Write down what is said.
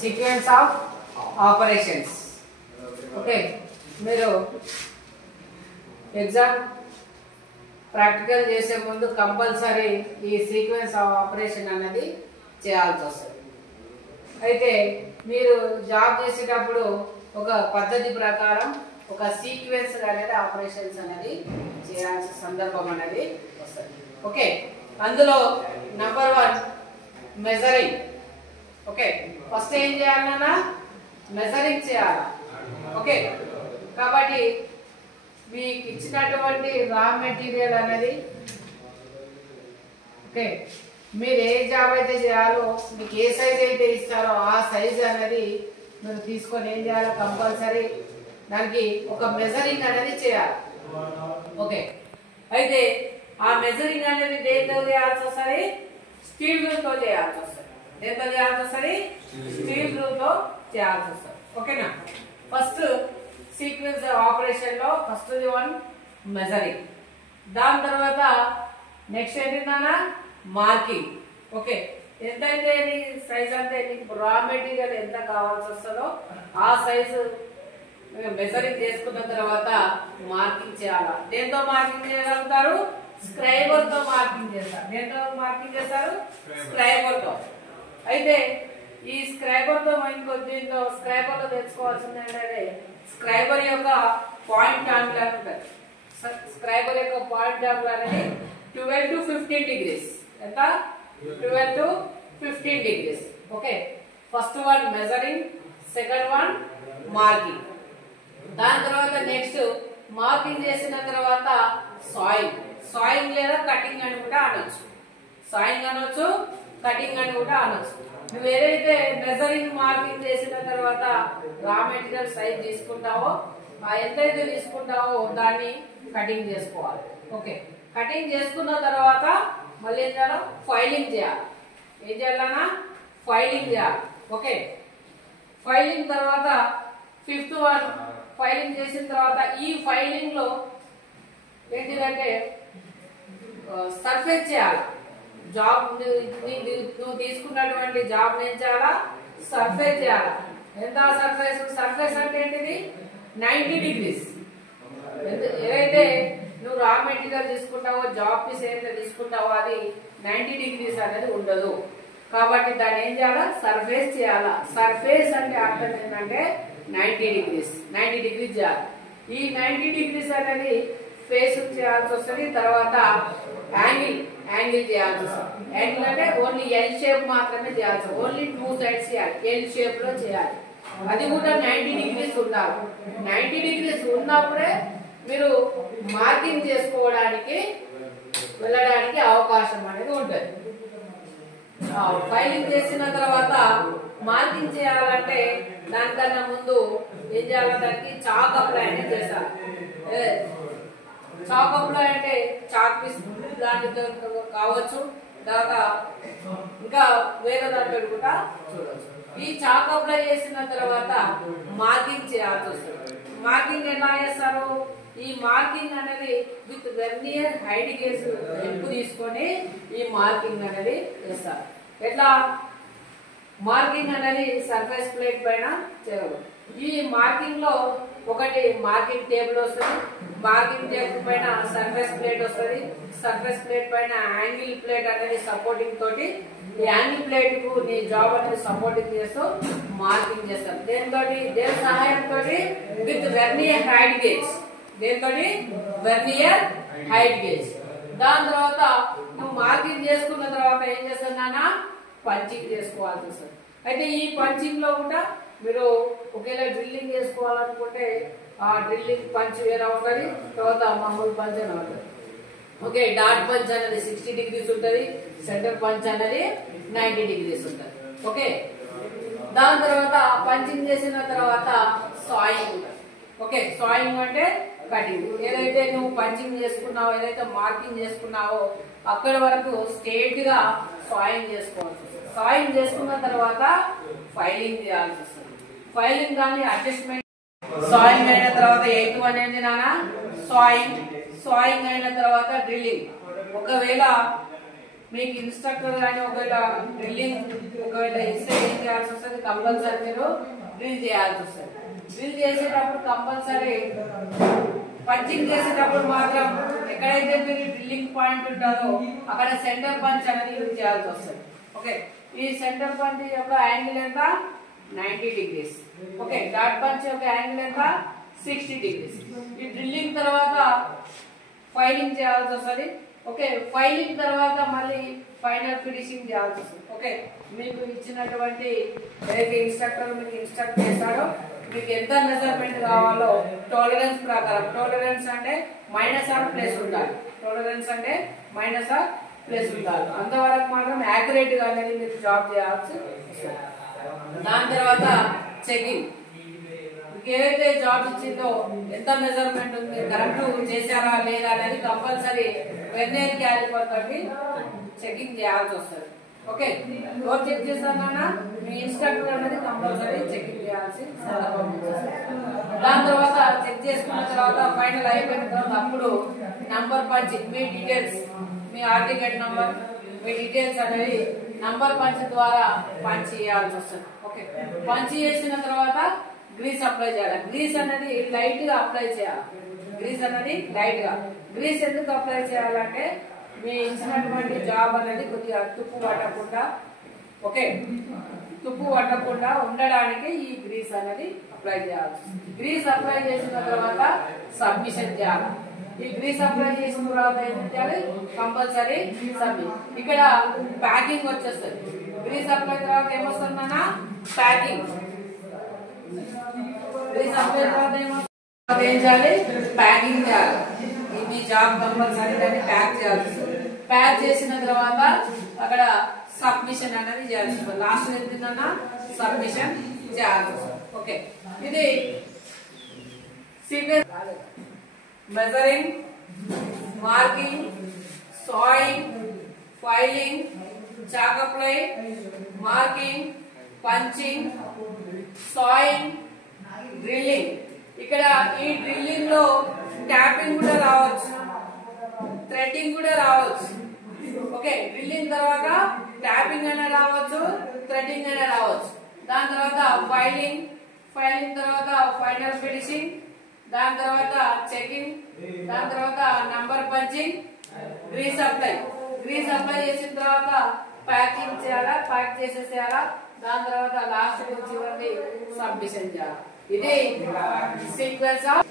Sequence of operations. Okay, మీరు exam practical చేసే ముందు కంపల్సరీ ఈ సీక్వెన్స్ ఆఫ్ ఆపరేషన్ అనేది చేయాల్సి వస్తుంది. అయితే మీరు జాబ్ చేసేటప్పుడు ఒక పద్ధతి ప్రకారం ఒక సీక్వెన్స్ అనేది ఆపరేషన్స్ అనేది చేయాల్సిన సందర్భం అనేది వస్తుంది. ఓకే, అందులో నంబర్ 1 మెజరింగ్. ఓకే, ఫస్ట్ ఏం చేయాలన్నా మెజరింగ్ చేయాలి. ఓకే, కాబట్టి మీకు ఇచ్చినటువంటి రా మెటీరియల్ అనేది, ఓకే, మీరు ఏ జాబ్ అయితే చేయాలో మీకు ఏ సైజ్ అయితే ఇస్తారో ఆ సైజ్ అనేది మీరు తీసుకొని ఏం చేయాలి, కంపల్సరీ దానికి ఒక మెజరింగ్ అనేది చేయాలి. ఓకే, అయితే ఆ మెజరింగ్ అనేది దేంతో చేయాల్సి వస్తుంది, స్టీల్ రూల్తో చేయాల్సి వస్తుంది. దేంతో చేయాల్సి వస్తుంది, స్టీల్ రూల్తో చేయాల్సి వస్తుంది. ఓకేనా, ఫస్ట్ సీక్వెన్స్ ఆపరేషన్ లో ఫస్ట్ 1 మెజరింగ్, దాని తర్వాత నెక్స్ట్ ఏంటినా మార్కింగ్. ఓకే, ఎంతైతే నీ సైజ్ అంటే నీకు రా మెటీరియల్ ఎంత కావాల్సి వస్తుందో ఆ సైజు మెజరింగ్ చేసుకున్న తర్వాత మార్కింగ్ చేయాలా. దేంతో మార్కింగ్ చేయగలుగుతారు, స్క్రైబర్ తో మార్కింగ్ చేస్తారు. దేంతో మార్కింగ్ చేస్తారు, స్క్రైబర్ తో. అయితే ఈ స్క్రైబర్ తో ఇంకొద్దితో స్క్రైబర్ లో తెలుసుకోవాల్సింది ఏంటంటే స్క్రైబర్ యొక్క పాయింట్ యాంగిల్ అని ఉంటుంది. స్క్రైబర్ యొక్క పాయింట్ యాంగిల్ అనేది 12 to 15 degrees. ఎంత, 12 to 15 degrees. Okay, first 1 measuring, second 1 marking. దాని తర్వాత నెక్స్ట్ మార్కింగ్ చేసిన తర్వాత సాయింగ్. సాయింగ్ లేదా కటింగ్ అని కూడా అనొచ్చు. సాయింగ్ అనొచ్చు, కటింగ్ అని కూడా అనొచ్చు. నువ్వు ఏదైతే మెజరింగ్ మార్కింగ్ చేసిన తర్వాత రా మెటీరియల్ సైజ్ తీసుకుంటావో ఆ ఎంతైతే తీసుకుంటావో దాన్ని కటింగ్ చేసుకోవాలి. ఓకే, కటింగ్ చేసుకున్న తర్వాత మళ్ళీ ఏం చేయాలి, ఫైలింగ్ చేయాలి. ఏం చేయాలన్నా, ఫైలింగ్ చేయాలి. ఓకే, ఫైలింగ్ తర్వాత 5th 1 ఫైలింగ్ చేసిన తర్వాత ఈ ఫైలింగ్ లో ఏంటిదంటే సర్ఫేస్ చేయాలి. జాబ్ నువ్వు తీసుకున్నటువంటి జాబ్ ఏం చేయాలా, సర్ఫేస్ చేయాలి. ఎంత సర్ఫేస్, సర్ఫేస్ అంటే ఏంటిది 90 degrees. ఏదైతే నువ్వు రా మెటీరియల్ తీసుకుంటావో జాబ్ పీస్ ఏదైతే తీసుకుంటావో అది 90 degrees అనేది ఉండదు. కాబట్టి దాన్ని ఏం చేయాలా, సర్ఫేస్ చేయాలా. సర్ఫేస్ అంటే అర్థం ఏంటంటే 90 degrees చేయాలి. ఈ 90 degrees అనేది ఫేస్ చేయాల్సి వస్తుంది. తర్వాత యాంగిల్ చేయాల్సి వస్తుంది. యాంగిల్ అంటే ఓన్లీ ఎల్ షేప్ మాత్రమే చేయాల్సి వస్తుంది. ఓన్లీ 2 sides చేయాలి, ఎల్ షేప్ లో చేయాలి. అది కూడా 90 degrees ఉండాలి. 90 degrees ఉన్నప్పుడే మీరు మార్కింగ్ చేసుకోవడానికి వెళ్ళడానికి అవకాశం అనేది ఉంటుంది. ఫైలింగ్ చేసిన తర్వాత మార్కింగ్ చేయాలంటే దానికన్నా ముందు ఏం చేయాలి, దానికి చాక్ అప్లై అనేది చేస్తారు. చాక్ అప్లై అంటే చాక్ పీస్ దాంట్లో కావచ్చు, తర్వాత ఇంకా వేరే దాంట్లో కూడా చూడవచ్చు. ఈ చాక్ అప్లై చేసిన తర్వాత మార్కింగ్ చేయాల్సి వస్తుంది. మార్కింగ్ ఎలా చేస్తారు, ఈ మార్కింగ్ అనేది with vernier height gauge help తీసుకొని ఈ మార్కింగ్ అనేది చేస్తారు. ఎట్లా, మార్కింగ్ అనేది సర్ఫేస్ ప్లేట్ పైన చేయవచ్చు. ఈ మార్కింగ్ లో ఒకటి మార్కింగ్ టేబుల్ వస్తుంది, మార్కింగ్ టేబుల్ పైన సర్ఫేస్ ప్లేట్ వస్తుంది, సర్ఫేస్ ప్లేట్ పైన యాంగిల్ ప్లేట్ అనేది సపోర్టింగ్ తోటి ఈ యాంగిల్ ప్లేట్ కు నీ జాబ్ అనేది సపోర్టింగ్ చేస్తూ మార్కింగ్ చేస్తారు. దేని సహాయంతో, విత్ వెర్నియర్ హైట్ గేజ్. దేంతో, వెర్నియర్ హైట్ గేజ్. దాని తర్వాత నువ్వు మార్కింగ్ చేసుకున్న తర్వాత ఏం చేస్తున్నా, పంచింగ్ చేసుకోవాల్సి వస్తుంది. అయితే ఈ పంచింగ్ లో కూడా మీరు ఒకవేళ డ్రిల్లింగ్ చేసుకోవాలనుకుంటే ఆ డ్రిల్లింగ్ పంచ్ వేరే ఉంటుంది, తర్వాత మామూలు పంచ్ అని ఉంటుంది. ఓకే, డాట్ పంచ్ అనేది 60 degrees ఉంటుంది, సెంటర్ పంచ్ అనేది 90 degrees ఉంటుంది. ఓకే, దాని తర్వాత పంచింగ్ చేసిన తర్వాత సాయింగ్ ఉంటుంది. ఓకే, సాయింగ్ అంటే కటింగ్. ఏదైతే నువ్వు పంచింగ్ చేసుకున్నావో, ఏదైతే మార్కింగ్ చేసుకున్నావో అక్కడి వరకు స్ట్రేట్ గా సాయింగ్ చేసుకోవాల్సి వస్తుంది. సాయింగ్ చేసుకున్న తర్వాత ఫైలింగ్ చేయాల్సి వస్తుంది. ఫైలింగ్ దాన్ని అడ్జస్ట్మెంట్. సాయింగ్ అయిన తర్వాత 8th 1 ఏంటి నాన్న, సాయింగ్ అయిన తర్వాత డ్రిల్లింగ్. ఒకవేళ మీకు ఇన్స్ట్రక్టర్ కానీ ఒకవేళ డ్రిల్లింగ్ ఒకవేళ ఇస్తే ఏం చేయాల్సి వస్తుంది, కంపల్సరీ మీరు డ్రిల్ చేయాల్సి వస్తుంది. డ్రిల్ చేసేటప్పుడు కంపల్సరీ పంచింగ్ చేసేటప్పుడు మాత్రం ఎక్కడైతే మీరు డ్రిల్లింగ్ పాయింట్ ఉంటుందో అక్కడ సెంటర్ పంచ్ అనేది యూజ్ చేయాల్సి వస్తుంది. ఓకే, ఈ సెంటర్ పంచ్ యొక్క యాంగిల్ ఎంత 90 డిగ్రీస్. ఓకే, డాట్ పంచ్ యొక్క యాంగిల్ ఎంత 60 డిగ్రీస్. ఈ డ్రిల్లింగ్ తర్వాత ఫైలింగ్ చేయాల్సి వస్తుంది. ఓకే, ఫైలింగ్ తర్వాత మళ్ళీ ఫైనల్ ఫినిషింగ్ చేయాల్సి వస్తుంది. ఓకే, మీకు ఇచ్చినటువంటి ఏదైతే ఇన్స్ట్రక్టర్ మీకు ఇన్స్ట్రక్ట్ చేస్తాడో మీకు ఎంత మెజర్మెంట్ కావాలో టాలరెన్స్ ప్రకారం, టాలరెన్స్ అంటే మైనస్ ఆర్ ప్లస్ ఉండాలి, టాలరెన్స్ అంటే మైనస్ ఆర్ ప్లస్ ఉండాలి, అంతవరకు మాత్రం యాక్యురేట్ గా అనేది మీరు జాబ్ చేయాల్సి వస్తుంది. దాని తర్వాత చెకింగ్, ఏదైతే జాబ్ ఇచ్చిందో ఎంత మెజర్మెంట్ ఉంది, కరెక్ట్ చేశారా లేదా అనేది కంపల్సరీ వెర్నియర్ క్యాలిపర్ తోటి చెకింగ్ చేయాల్సి వస్తుంది. ఓకే, ఎవరు చెక్ చేస్తారన్నా మీ ఇన్స్ట్రక్టర్ అనేది కంపల్సరీ చెకింగ్ చేయాల్సి సందర్భం. దాని తర్వాత చెక్ చేసుకున్న తర్వాత ఫైనల్ అయిపోయిన తర్వాత అప్పుడు నంబర్ పంచ్, మీ డీటెయిల్స్, మీ ఆర్ టికెట్ నంబర్, మీ డీటెయిల్స్ అనేది నంబర్ పంచ్ ద్వారా పంచ్ చేయాల్సి వస్తుంది. ఓకే, పంచ్ చేసిన తర్వాత గ్రీస్ అప్లై చేయాలి. గ్రీస్ అనేది లైట్ గా అప్లై చేయాలి. గ్రీస్ అనేది లైట్ గా. గ్రీస్ ఎందుకు అప్లై చేయాలంటే మీ ఇచ్చినటువంటి జాబ్ అనేది కొద్దిగా తుప్పు పట్టకుండా, ఓకే, తుప్పు పట్టకుండా ఉండడానికి ఈ గ్రీస్ అనేది అప్లై చేయాలి. గ్రీస్ అప్లై చేసిన తర్వాత సబ్మిషన్ చేయాలి. ఈ గ్రీస్ అప్లై చేసిన తర్వాత ఏం చేయాలి, కంపల్సరీ సబ్మిట్. ఇక్కడ ప్యాకింగ్ వచ్చేస్తుంది. గ్రీస్ అప్లై తర్వాత ఏమొస్తుందన్నా ప్యాకింగ్. గ్రీస్ అప్లై తర్వాత ఏం చేయాలి, ప్యాకింగ్ చేయాలి. మీ జాబ్ కంపల్సరీ దాన్ని ప్యాక్ చేయాల్సి వస్తుంది. ప్యాక్ చేసిన తర్వాత అక్కడ సబ్మిషన్ అనేది చేయాల్సి వస్తుంది. లాస్ట్ ఎంతన్నా సబ్మిషన్ చేయాల్సి వస్తుంది. ఓకే, ఇది sequence. Measuring, marking, saying, filing, chalk apply, marking, punching, saying, drilling. ఇక్కడ ఈ డ్రిల్లింగ్ లో ట్యాపింగ్ కూడా రావచ్చు, థ్రెడ్డింగ్ కూడా రావచ్చు. ఓకే, డ్రిల్లింగ్ తర్వాత ట్యాపింగ్ అయినా రావచ్చు, థ్రెడ్డింగ్ అయినా రావచ్చు. దాని తర్వాత ఫైలింగ్, ఫైలింగ్ తర్వాత ఫైనల్ ఫినిషింగ్, దాని తర్వాత చెకింగ్, దాని తర్వాత number punching, grease apply. Grease apply చేసిన తర్వాత ప్యాకింగ్ చేయాలా, ప్యాక్ చేసేసేయాలా. దాని తర్వాత లాస్ట్ చివరికి సబ్మిషన్ చేయాలి. ఇది సీక్వెన్స్ ఆఫ్